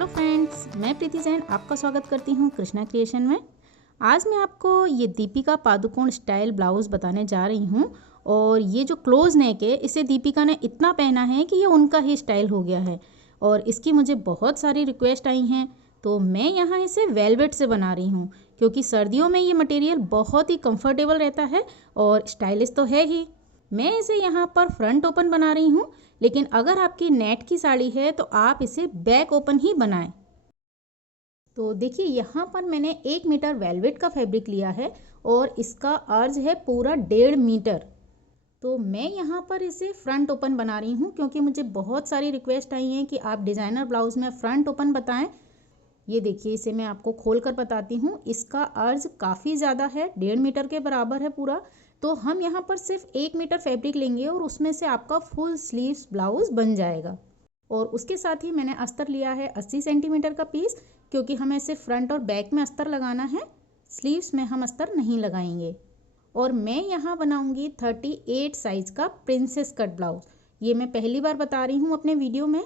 Hello friends, मैं प्रीति जैन आपका स्वागत करती हूँ कृष्णा क्रिएशन में। आज मैं आपको ये दीपिका पादुकोण स्टाइल ब्लाउज़ बताने जा रही हूँ। और ये जो क्लोज नेक है, इसे दीपिका ने इतना पहना है कि ये उनका ही स्टाइल हो गया है। और इसकी मुझे बहुत सारी रिक्वेस्ट आई हैं, तो मैं यहाँ इसे वेलवेट से बना रही हूँ, क्योंकि सर्दियों में ये मटेरियल बहुत ही कंफर्टेबल रहता है और स्टाइलिश तो है ही। मैं इसे यहाँ पर फ्रंट ओपन बना रही हूँ, लेकिन अगर आपकी नेट की साड़ी है तो आप इसे बैक ओपन ही बनाएं। तो देखिए, यहाँ पर मैंने 1 मीटर वेलवेट का फैब्रिक लिया है और इसका अर्ज है पूरा 1.5 मीटर। तो मैं यहाँ पर इसे फ्रंट ओपन बना रही हूँ, क्योंकि मुझे बहुत सारी रिक्वेस्ट आई हैं कि आप डिज़ाइनर ब्लाउज़ में फ्रंट ओपन बताएं। ये देखिए, इसे मैं आपको खोल कर बताती हूँ। इसका अर्ज काफ़ी ज़्यादा है, 1.5 मीटर के बराबर है पूरा। तो हम यहाँ पर सिर्फ 1 मीटर फैब्रिक लेंगे और उसमें से आपका फुल स्लीव्स ब्लाउज़ बन जाएगा। और उसके साथ ही मैंने अस्तर लिया है 80 सेंटीमीटर का पीस, क्योंकि हमें सिर्फ फ्रंट और बैक में अस्तर लगाना है, स्लीव्स में हम अस्तर नहीं लगाएंगे। और मैं यहाँ बनाऊंगी 38 साइज़ का प्रिंसेस कट ब्लाउज़। ये मैं पहली बार बता रही हूँ अपने वीडियो में,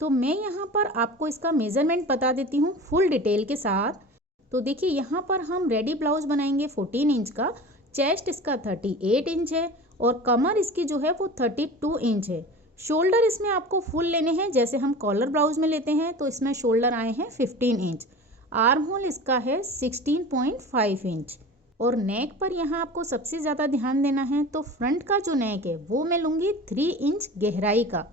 तो मैं यहाँ पर आपको इसका मेज़रमेंट बता देती हूँ फुल डिटेल के साथ। तो देखिए, यहाँ पर हम रेडी ब्लाउज़ बनाएंगे 14 इंच का। चेस्ट इसका 38 इंच है और कमर इसकी जो है वो 32 इंच है। शोल्डर इसमें आपको फुल लेने हैं, जैसे हम कॉलर ब्लाउज़ में लेते हैं, तो इसमें शोल्डर आए हैं 15 इंच। आर्म होल इसका है 16.5 इंच। और नेक पर यहाँ आपको सबसे ज़्यादा ध्यान देना है। तो फ्रंट का जो नेक है वो मैं लूँगी 3 इंच गहराई का,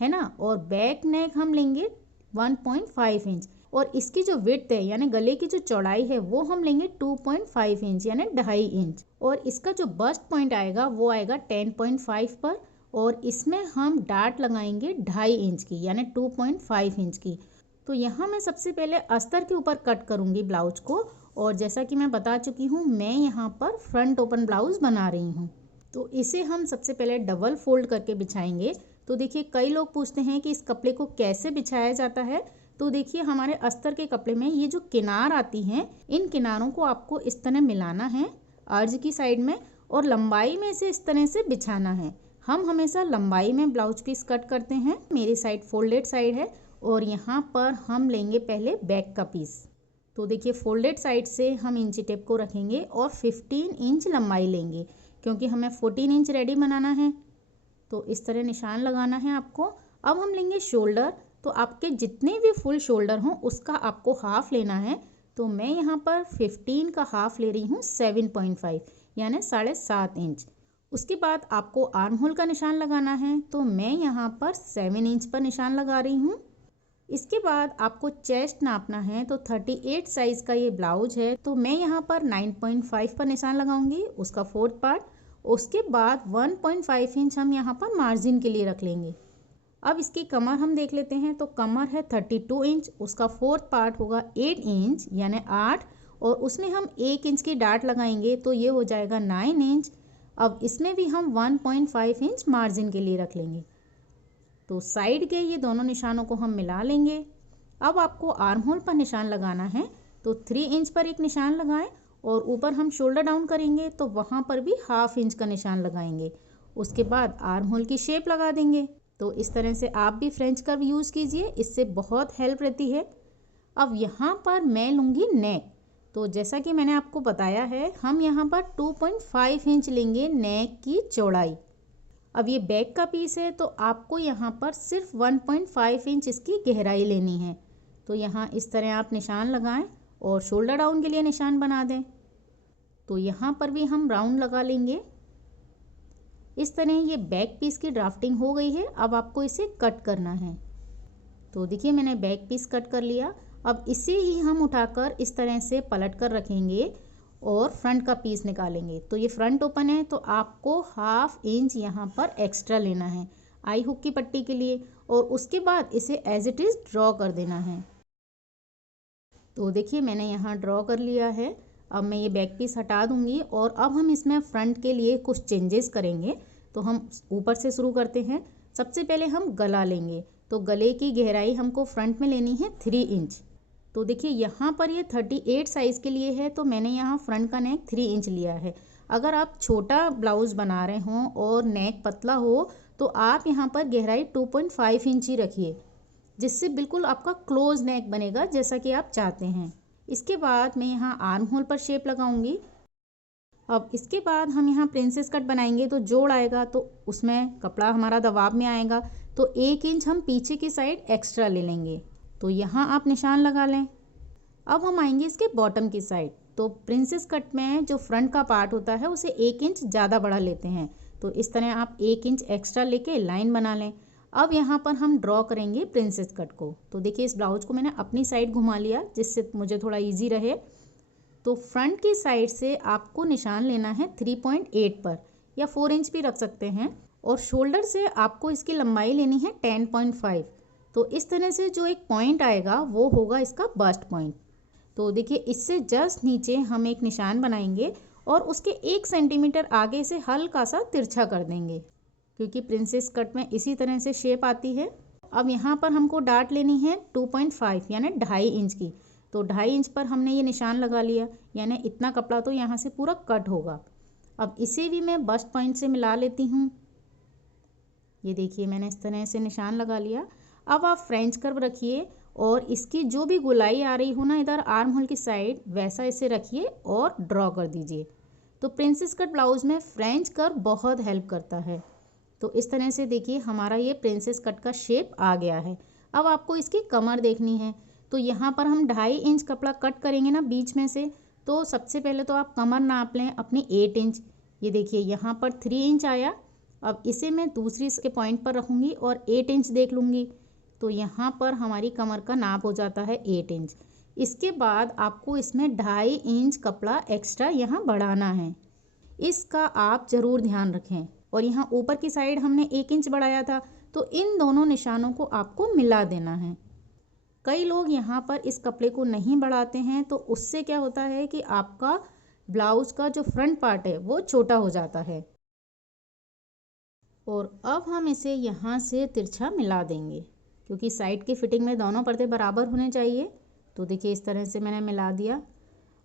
है ना। और बैक नेक हम लेंगे 1.5 इंच। और इसकी जो विड्थ है, यानी गले की जो चौड़ाई है, वो हम लेंगे 2.5 इंच, यानी 2.5 इंच। और इसका जो बस्ट पॉइंट आएगा वो आएगा 10.5 पर। और इसमें हम डार्ट लगाएंगे 2.5 इंच की, यानी 2.5 इंच की। तो यहाँ मैं सबसे पहले अस्तर के ऊपर कट करूँगी ब्लाउज को। और जैसा कि मैं बता चुकी हूँ, मैं यहाँ पर फ्रंट ओपन ब्लाउज़ बना रही हूँ। तो इसे हम सबसे पहले डबल फोल्ड करके बिछाएंगे। तो देखिए, कई लोग पूछते हैं कि इस कपड़े को कैसे बिछाया जाता है। तो देखिए, हमारे अस्तर के कपड़े में ये जो किनार आती हैं, इन किनारों को आपको इस तरह मिलाना है अर्ज की साइड में, और लंबाई में इसे इस तरह से बिछाना है। हम हमेशा लंबाई में ब्लाउज पीस कट करते हैं। मेरी साइड फोल्डेड साइड है और यहाँ पर हम लेंगे पहले बैक का पीस। तो देखिए, फोल्डेड साइड से हम इंची टेप को रखेंगे और 15 इंच लंबाई लेंगे, क्योंकि हमें 14 इंच रेडी बनाना है। तो इस तरह निशान लगाना है आपको। अब हम लेंगे शोल्डर। तो आपके जितने भी फुल शोल्डर हों उसका आपको हाफ लेना है। तो मैं यहाँ पर 15 का हाफ ले रही हूँ 7.5, यानी 7.5 इंच। उसके बाद आपको आर्म होल का निशान लगाना है। तो मैं यहाँ पर 7 इंच पर निशान लगा रही हूँ। इसके बाद आपको चेस्ट नापना है। तो 38 साइज़ का ये ब्लाउज है, तो मैं यहाँ पर 9.5 पर निशान लगाऊंगी, उसका 4th पार्ट। उसके बाद 1.5 इंच हम यहाँ पर मार्जिन के लिए रख लेंगे। अब इसकी कमर हम देख लेते हैं। तो कमर है 32 इंच, उसका 4th पार्ट होगा 8 इंच, यानी 8। और उसमें हम 1 इंच की डार्ट लगाएंगे, तो ये हो जाएगा 9 इंच। अब इसमें भी हम 1.5 इंच मार्जिन के लिए रख लेंगे। तो साइड के ये दोनों निशानों को हम मिला लेंगे। अब आपको आर्म होल पर निशान लगाना है। तो 3 इंच पर एक निशान लगाएं और ऊपर हम शोल्डर डाउन करेंगे, तो वहाँ पर भी हाफ इंच का निशान लगाएंगे। उसके बाद आर्म होल की शेप लगा देंगे। तो इस तरह से आप भी फ्रेंच कर्व यूज़ कीजिए, इससे बहुत हेल्प रहती है। अब यहाँ पर मैं लूँगी नेक। तो जैसा कि मैंने आपको बताया है, हम यहाँ पर 2.5 इंच लेंगे नेक की चौड़ाई। अब ये बैक का पीस है, तो आपको यहाँ पर सिर्फ 1.5 इंच इसकी गहराई लेनी है। तो यहाँ इस तरह आप निशान लगाएं और शोल्डर डाउन के लिए निशान बना दें। तो यहाँ पर भी हम राउंड लगा लेंगे। इस तरह ये बैक पीस की ड्राफ्टिंग हो गई है। अब आपको इसे कट करना है। तो देखिए, मैंने बैक पीस कट कर लिया। अब इसे ही हम उठाकर इस तरह से पलट कर रखेंगे और फ्रंट का पीस निकालेंगे। तो ये फ्रंट ओपन है, तो आपको हाफ इंच यहाँ पर एक्स्ट्रा लेना है आई हुक की पट्टी के लिए, और उसके बाद इसे एज इट इज़ ड्रॉ कर देना है। तो देखिए, मैंने यहाँ ड्रॉ कर लिया है। अब मैं ये बैक पीस हटा दूँगी और अब हम इसमें फ्रंट के लिए कुछ चेंजेस करेंगे। तो हम ऊपर से शुरू करते हैं। सबसे पहले हम गला लेंगे। तो गले की गहराई हमको फ्रंट में लेनी है 3 इंच। तो देखिए, यहाँ पर ये 38 साइज़ के लिए है, तो मैंने यहाँ फ्रंट का नेक 3 इंच लिया है। अगर आप छोटा ब्लाउज़ बना रहे हों और नेक पतला हो, तो आप यहाँ पर गहराई 2.5 इंच ही रखिए। जिससे बिल्कुल आपका क्लोज नेक बनेगा जैसा कि आप चाहते हैं। इसके बाद मैं यहाँ आर्म होल पर शेप लगाऊंगी। अब इसके बाद हम यहाँ प्रिंसेस कट बनाएंगे, तो जोड़ आएगा तो उसमें कपड़ा हमारा दबाव में आएगा, तो 1 इंच हम पीछे की साइड एक्स्ट्रा ले लेंगे। तो यहाँ आप निशान लगा लें। अब हम आएंगे इसके बॉटम की साइड। तो प्रिंसेस कट में जो फ्रंट का पार्ट होता है उसे 1 इंच ज़्यादा बढ़ा लेते हैं। तो इस तरह आप 1 इंच एक्स्ट्रा लेके लाइन बना लें। अब यहाँ पर हम ड्रॉ करेंगे प्रिंसेस कट को। तो देखिए इस ब्लाउज को मैंने अपनी साइड घुमा लिया जिससे मुझे थोड़ा ईजी रहे। तो फ्रंट की साइड से आपको निशान लेना है 3.8 पर, या 4 इंच भी रख सकते हैं। और शोल्डर से आपको इसकी लंबाई लेनी है 10.5। तो इस तरह से जो एक पॉइंट आएगा वो होगा इसका बस्ट पॉइंट। तो देखिए इससे जस्ट नीचे हम एक निशान बनाएंगे और उसके 1 सेंटीमीटर आगे से हल्का सा तिरछा कर देंगे, क्योंकि प्रिंसेस कट में इसी तरह से शेप आती है। अब यहाँ पर हमको डार्ट लेनी है 2.5 यानी 2.5 इंच की। तो 2.5 इंच पर हमने ये निशान लगा लिया, यानी इतना कपड़ा तो यहाँ से पूरा कट होगा। अब इसे भी मैं बस्ट पॉइंट से मिला लेती हूँ। ये देखिए मैंने इस तरह से निशान लगा लिया। अब आप फ्रेंच कर्व रखिए और इसकी जो भी गोलाई आ रही हो ना इधर आर्म होल की साइड, वैसा इसे रखिए और ड्रॉ कर दीजिए। तो प्रिंसेस कट ब्लाउज़ में फ्रेंच कर्व बहुत हेल्प करता है। तो इस तरह से देखिए हमारा ये प्रिंसेस कट का शेप आ गया है। अब आपको इसकी कमर देखनी है। तो यहाँ पर हम 2.5 इंच कपड़ा कट करेंगे ना बीच में से, तो सबसे पहले तो आप कमर नाप लें अपनी 8 इंच। ये देखिए यहाँ पर 3 इंच आया। अब इसे मैं दूसरी के पॉइंट पर रखूँगी और 8 इंच देख लूँगी। तो यहाँ पर हमारी कमर का नाप हो जाता है 8 इंच। इसके बाद आपको इसमें 2.5 इंच कपड़ा एक्स्ट्रा यहाँ बढ़ाना है, इसका आप ज़रूर ध्यान रखें। और यहाँ ऊपर की साइड हमने 1 इंच बढ़ाया था, तो इन दोनों निशानों को आपको मिला देना है। कई लोग यहाँ पर इस कपड़े को नहीं बढ़ाते हैं, तो उससे क्या होता है कि आपका ब्लाउज का जो फ्रंट पार्ट है वो छोटा हो जाता है। और अब हम इसे यहाँ से तिरछा मिला देंगे, क्योंकि साइड की फिटिंग में दोनों पर्दे बराबर होने चाहिए। तो देखिए इस तरह से मैंने मिला दिया।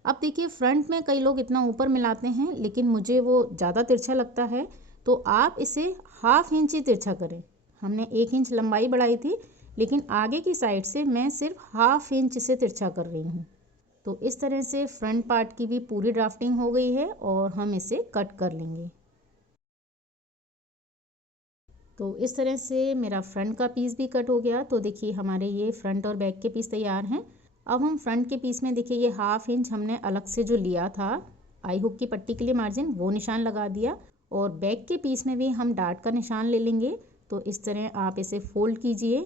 अब देखिए फ्रंट में कई लोग इतना ऊपर मिलाते हैं, लेकिन मुझे वो ज़्यादा तिरछा लगता है, तो आप इसे 1/2 इंच ही तिरछा करें। हमने 1 इंच लंबाई बढ़ाई थी, लेकिन आगे की साइड से मैं सिर्फ 1/2 इंच से तिरछा कर रही हूँ। तो इस तरह से फ्रंट पार्ट की भी पूरी ड्राफ्टिंग हो गई है और हम इसे कट कर लेंगे। तो इस तरह से मेरा फ्रंट का पीस भी कट हो गया। तो देखिए हमारे ये फ्रंट और बैक के पीस तैयार हैं। अब हम फ्रंट के पीस में देखिए ये 1/2 इंच हमने अलग से जो लिया था आई हुक की पट्टी के लिए मार्जिन, वो निशान लगा दिया। और बैक के पीस में भी हम डार्ट का निशान ले लेंगे। तो इस तरह आप इसे फोल्ड कीजिए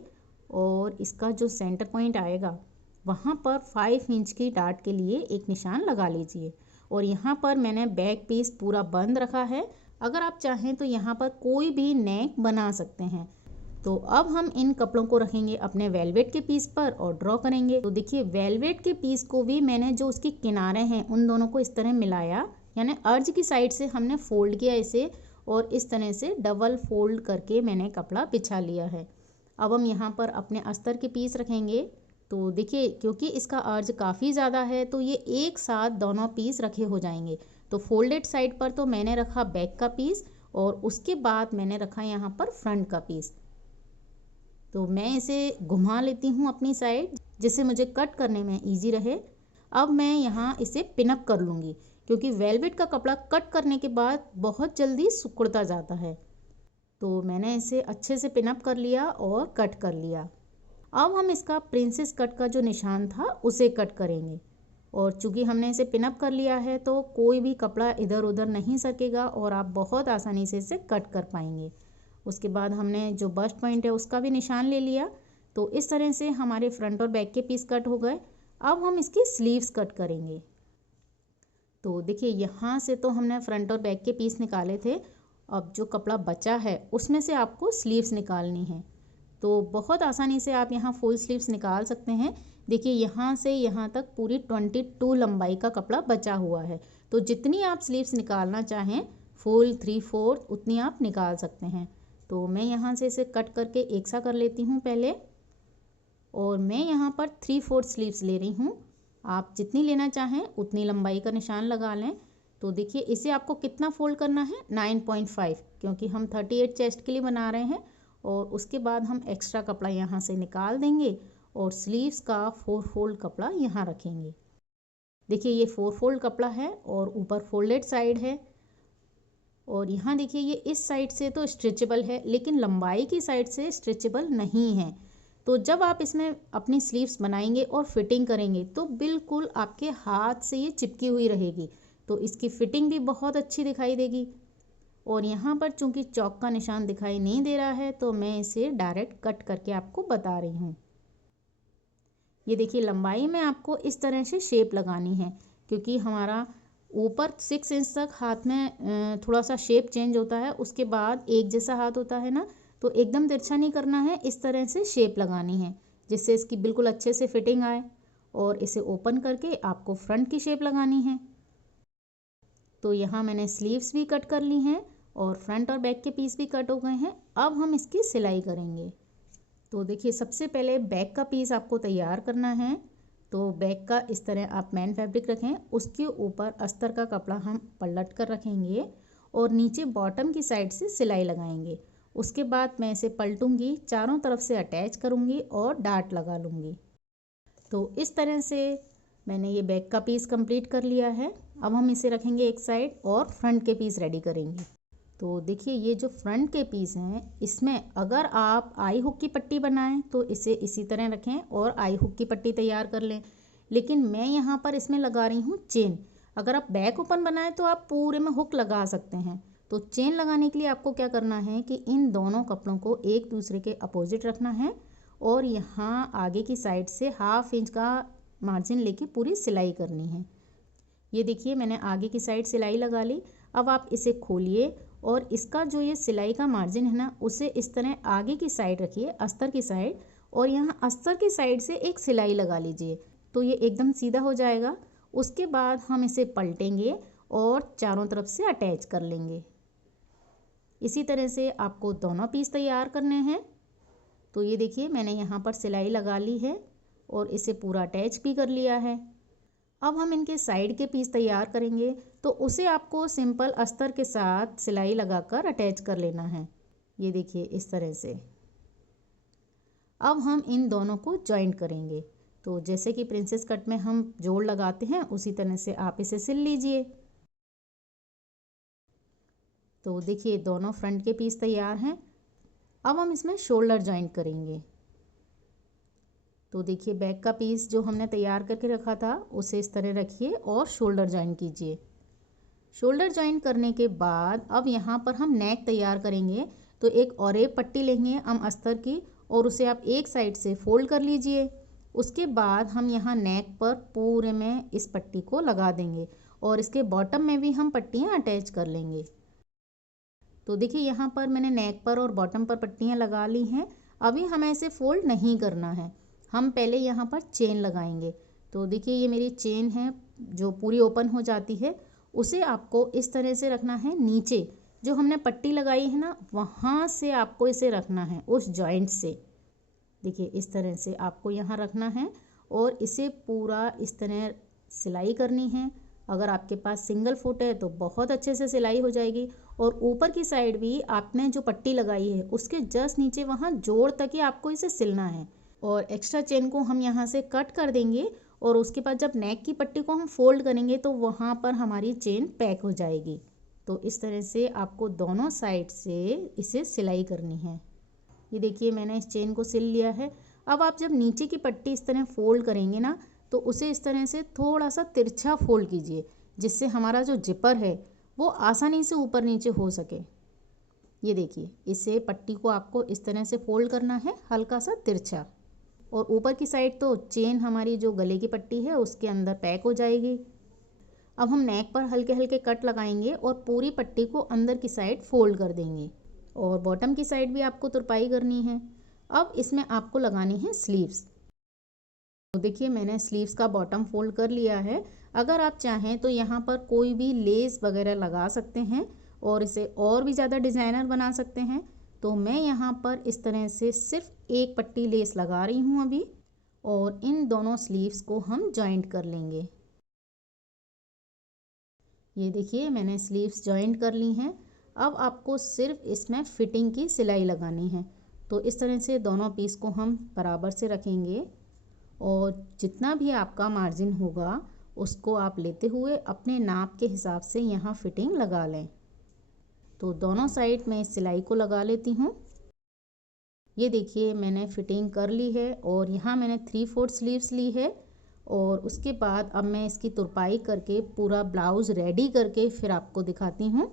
और इसका जो सेंटर पॉइंट आएगा वहाँ पर 5 इंच की डार्ट के लिए एक निशान लगा लीजिए। और यहाँ पर मैंने बैक पीस पूरा बंद रखा है। अगर आप चाहें तो यहाँ पर कोई भी नेक बना सकते हैं। तो अब हम इन कपड़ों को रखेंगे अपने वेलवेट के पीस पर और ड्रॉ करेंगे। तो देखिए वेलवेट के पीस को भी मैंने जो उसके किनारे हैं उन दोनों को इस तरह मिलाया, यानी अर्ज की साइड से हमने फोल्ड किया इसे और इस तरह से डबल फोल्ड करके मैंने कपड़ा बिछा लिया है। अब हम यहाँ पर अपने अस्तर के पीस रखेंगे। तो देखिए क्योंकि इसका अर्ज काफ़ी ज़्यादा है तो ये एक साथ दोनों पीस रखे हो जाएंगे। तो फोल्डेड साइड पर तो मैंने रखा बैक का पीस और उसके बाद मैंने रखा यहाँ पर फ्रंट का पीस। तो मैं इसे घुमा लेती हूँ अपनी साइड, जिससे मुझे कट करने में इजी रहे। अब मैं यहाँ इसे पिनअप कर लूँगी, क्योंकि वेलवेट का कपड़ा कट करने के बाद बहुत जल्दी सिकुड़ता जाता है। तो मैंने इसे अच्छे से पिनअप कर लिया और कट कर लिया। अब हम इसका प्रिंसेस कट का जो निशान था उसे कट करेंगे। और चूँकि हमने इसे पिनअप कर लिया है तो कोई भी कपड़ा इधर उधर नहीं सकेगा और आप बहुत आसानी से इसे कट कर पाएंगे। उसके बाद हमने जो बस्ट पॉइंट है उसका भी निशान ले लिया। तो इस तरह से हमारे फ्रंट और बैक के पीस कट हो गए। अब हम इसकी स्लीव्स कट करेंगे। तो देखिए यहाँ से तो हमने फ्रंट और बैक के पीस निकाले थे। अब जो कपड़ा बचा है उसमें से आपको स्लीव्स निकालनी है। तो बहुत आसानी से आप यहाँ फुल स्लीव्स निकाल सकते हैं। देखिए यहाँ से यहाँ तक पूरी 22 लंबाई का कपड़ा बचा हुआ है। तो जितनी आप स्लीव्स निकालना चाहें फुल 3/4 उतनी आप निकाल सकते हैं। तो मैं यहाँ से इसे कट करके एक सा कर लेती हूँ पहले, और मैं यहाँ पर 3/4 स्लीव्स ले रही हूँ। आप जितनी लेना चाहें उतनी लंबाई का निशान लगा लें। तो देखिए इसे आपको कितना फोल्ड करना है 9.5, क्योंकि हम 38 चेस्ट के लिए बना रहे हैं और उसके बाद हम एक्स्ट्रा कपड़ा यहाँ से निकाल देंगे और स्लीव्स का 4 फोल्ड कपड़ा यहाँ रखेंगे। देखिए ये 4 फोल्ड कपड़ा है और ऊपर फोल्डेड साइड है। और यहाँ देखिए ये इस साइड से तो स्ट्रेचेबल है लेकिन लंबाई की साइड से स्ट्रेचेबल नहीं है। तो जब आप इसमें अपनी स्लीव्स बनाएंगे और फिटिंग करेंगे तो बिल्कुल आपके हाथ से ये चिपकी हुई रहेगी, तो इसकी फिटिंग भी बहुत अच्छी दिखाई देगी। और यहाँ पर चूंकि चौक का निशान दिखाई नहीं दे रहा है तो मैं इसे डायरेक्ट कट करके आपको बता रही हूँ। ये देखिए लंबाई में आपको इस तरह से शेप लगानी है, क्योंकि हमारा ऊपर 6 इंच तक हाथ में थोड़ा सा शेप चेंज होता है, उसके बाद एक जैसा हाथ होता है ना, तो एकदम तिरछा नहीं करना है, इस तरह से शेप लगानी है जिससे इसकी बिल्कुल अच्छे से फिटिंग आए। और इसे ओपन करके आपको फ्रंट की शेप लगानी है। तो यहाँ मैंने स्लीव्स भी कट कर ली हैं और फ्रंट और बैक के पीस भी कट हो गए हैं। अब हम इसकी सिलाई करेंगे। तो देखिए सबसे पहले बैक का पीस आपको तैयार करना है। तो बैक का इस तरह आप मेन फैब्रिक रखें, उसके ऊपर अस्तर का कपड़ा हम पलट कर रखेंगे और नीचे बॉटम की साइड से सिलाई लगाएंगे। उसके बाद मैं इसे पलटूंगी, चारों तरफ से अटैच करूंगी और डार्ट लगा लूँगी। तो इस तरह से मैंने ये बैक का पीस कंप्लीट कर लिया है। अब हम इसे रखेंगे एक साइड और फ्रंट के पीस रेडी करेंगे। तो देखिए ये जो फ्रंट के पीस हैं, इसमें अगर आप आई हुक की पट्टी बनाएं तो इसे इसी तरह रखें और आई हुक की पट्टी तैयार कर लें, लेकिन मैं यहाँ पर इसमें लगा रही हूँ चेन। अगर आप बैक ओपन बनाएं तो आप पूरे में हुक लगा सकते हैं। तो चेन लगाने के लिए आपको क्या करना है कि इन दोनों कपड़ों को एक दूसरे के अपोजिट रखना है और यहाँ आगे की साइड से 1/2 इंच का मार्जिन लेके पूरी सिलाई करनी है। ये देखिए मैंने आगे की साइड सिलाई लगा ली। अब आप इसे खोलिए और इसका जो ये सिलाई का मार्जिन है ना, उसे इस तरह आगे की साइड रखिए, अस्तर की साइड, और यहाँ अस्तर की साइड से एक सिलाई लगा लीजिए तो ये एकदम सीधा हो जाएगा। उसके बाद हम इसे पलटेंगे और चारों तरफ से अटैच कर लेंगे। इसी तरह से आपको दोनों पीस तैयार करने हैं। तो ये देखिए मैंने यहाँ पर सिलाई लगा ली है और इसे पूरा अटैच भी कर लिया है। अब हम इनके साइड के पीस तैयार करेंगे, तो उसे आपको सिंपल अस्तर के साथ सिलाई लगाकर अटैच कर लेना है। ये देखिए इस तरह से। अब हम इन दोनों को जॉइंट करेंगे। तो जैसे कि प्रिंसेस कट में हम जोड़ लगाते हैं उसी तरह से आप इसे सिल लीजिए। तो देखिए दोनों फ्रंट के पीस तैयार हैं। अब हम इसमें शोल्डर जॉइंट करेंगे। तो देखिए बैक का पीस जो हमने तैयार करके रखा था उसे इस तरह रखिए और शोल्डर जॉइंट कीजिए। शोल्डर जॉइंट करने के बाद अब यहाँ पर हम नेक तैयार करेंगे। तो एक और एक पट्टी लेंगे हम अस्तर की और उसे आप एक साइड से फोल्ड कर लीजिए। उसके बाद हम यहाँ नेक पर पूरे में इस पट्टी को लगा देंगे और इसके बॉटम में भी हम पट्टियाँ अटैच कर लेंगे। तो देखिए यहाँ पर मैंने नेक पर और बॉटम पर पट्टियाँ लगा ली हैं। अभी हमें इसे फोल्ड नहीं करना है, हम पहले यहाँ पर चेन लगाएंगे। तो देखिए ये मेरी चेन है जो पूरी ओपन हो जाती है, उसे आपको इस तरह से रखना है। नीचे जो हमने पट्टी लगाई है ना, वहाँ से आपको इसे रखना है, उस जॉइंट से। देखिए इस तरह से आपको यहाँ रखना है और इसे पूरा इस तरह सिलाई करनी है। अगर आपके पास सिंगल फुट है तो बहुत अच्छे से सिलाई हो जाएगी। और ऊपर की साइड भी आपने जो पट्टी लगाई है उसके जस्ट नीचे वहाँ जोड़ तक ही आपको इसे सिलना है। और एक्स्ट्रा चेन को हम यहाँ से कट कर देंगे और उसके बाद जब नेक की पट्टी को हम फोल्ड करेंगे तो वहाँ पर हमारी चेन पैक हो जाएगी। तो इस तरह से आपको दोनों साइड से इसे सिलाई करनी है। ये देखिए मैंने इस चेन को सिल लिया है। अब आप जब नीचे की पट्टी इस तरह फोल्ड करेंगे ना, तो उसे इस तरह से थोड़ा सा तिरछा फोल्ड कीजिए, जिससे हमारा जो जिपर है वो आसानी से ऊपर नीचे हो सके। ये देखिए इसे पट्टी को आपको इस तरह से फोल्ड करना है, हल्का सा तिरछा। और ऊपर की साइड तो चेन हमारी जो गले की पट्टी है उसके अंदर पैक हो जाएगी। अब हम नेक पर हल्के हल्के कट लगाएंगे और पूरी पट्टी को अंदर की साइड फोल्ड कर देंगे और बॉटम की साइड भी आपको तुरपाई करनी है। अब इसमें आपको लगानी है स्लीव्स। तो देखिए मैंने स्लीव्स का बॉटम फोल्ड कर लिया है। अगर आप चाहें तो यहाँ पर कोई भी लेस वगैरह लगा सकते हैं और इसे और भी ज़्यादा डिज़ाइनर बना सकते हैं। तो मैं यहाँ पर इस तरह से सिर्फ एक पट्टी लेस लगा रही हूँ अभी, और इन दोनों स्लीव्स को हम जॉइंट कर लेंगे। ये देखिए मैंने स्लीव्स जॉइंट कर ली हैं। अब आपको सिर्फ इसमें फिटिंग की सिलाई लगानी है। तो इस तरह से दोनों पीस को हम बराबर से रखेंगे और जितना भी आपका मार्जिन होगा उसको आप लेते हुए अपने नाप के हिसाब से यहाँ फिटिंग लगा लें। तो दोनों साइड में सिलाई को लगा लेती हूँ। ये देखिए मैंने फिटिंग कर ली है और यहाँ मैंने 3/4 स्लीव्स ली है और उसके बाद अब मैं इसकी तुरपाई करके पूरा ब्लाउज़ रेडी करके फिर आपको दिखाती हूँ।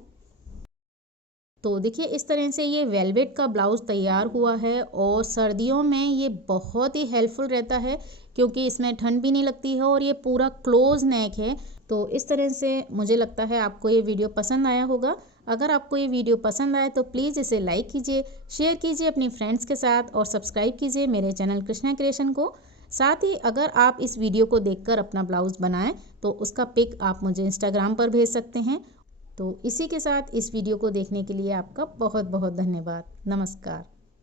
तो देखिए इस तरह से ये वेलवेट का ब्लाउज़ तैयार हुआ है और सर्दियों में ये बहुत ही हेल्पफुल रहता है क्योंकि इसमें ठंड भी नहीं लगती है और ये पूरा क्लोज नेक है। तो इस तरह से मुझे लगता है आपको ये वीडियो पसंद आया होगा। अगर आपको ये वीडियो पसंद आए तो प्लीज़ इसे लाइक कीजिए, शेयर कीजिए अपनी फ्रेंड्स के साथ और सब्सक्राइब कीजिए मेरे चैनल कृष्णा क्रिएशन को। साथ ही अगर आप इस वीडियो को देखकर अपना ब्लाउज़ बनाएं तो उसका पिक आप मुझे इंस्टाग्राम पर भेज सकते हैं। तो इसी के साथ इस वीडियो को देखने के लिए आपका बहुत बहुत धन्यवाद। नमस्कार।